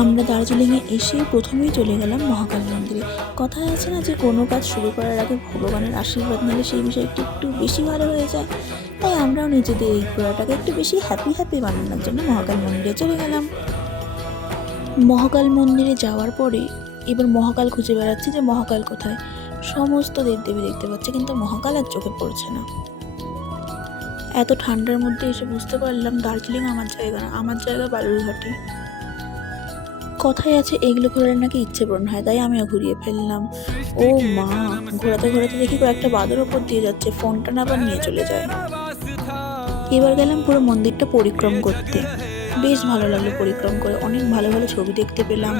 আমরা দার্জিলিংয়ে এসে প্রথমেই চলে গেলাম মহাকাল মন্দিরে। কথায় আছে না যে কোনো কাজ শুরু করার আগে ভগবানের আশীর্বাদ নিলে সেই বিষয়টি একটু বেশি ভালো হয়ে যায়। তাই আমরাও নিজেদের এই ঘোরাটাকে একটু বেশি হ্যাপি বানানোর জন্য মহাকাল মন্দিরে চলে গেলাম। মহাকাল মন্দিরে যাওয়ার পরে এবার মহাকাল খুঁজে বেড়াচ্ছি যে মহাকাল কোথায়। সমস্ত দেবদেবী দেখতে পাচ্ছি কিন্তু মহাকাল আর চোখে পড়ছে না। এত ঠান্ডার মধ্যে এসে বুঝতে পারলাম দার্জিলিং আমার জায়গা না, আমার জায়গা বালুরঘাটে। কথায় আছে এগুলো ঘোরার নাকি ইচ্ছে পূরণ হয়, তাই আমিও ঘুরিয়ে ফেললাম। ও মা, ঘোরাতে ঘোরাতে দেখি কয়েকটা বাদর ওপর দিয়ে যাচ্ছে, ফোনটা না আবার নিয়ে চলে যায়। এবার গেলাম পুরো মন্দিরটা পরিক্রম করতে। বেশ ভালো লাগলো পরিক্রম করে, অনেক ভালো ভালো ছবি দেখতে পেলাম।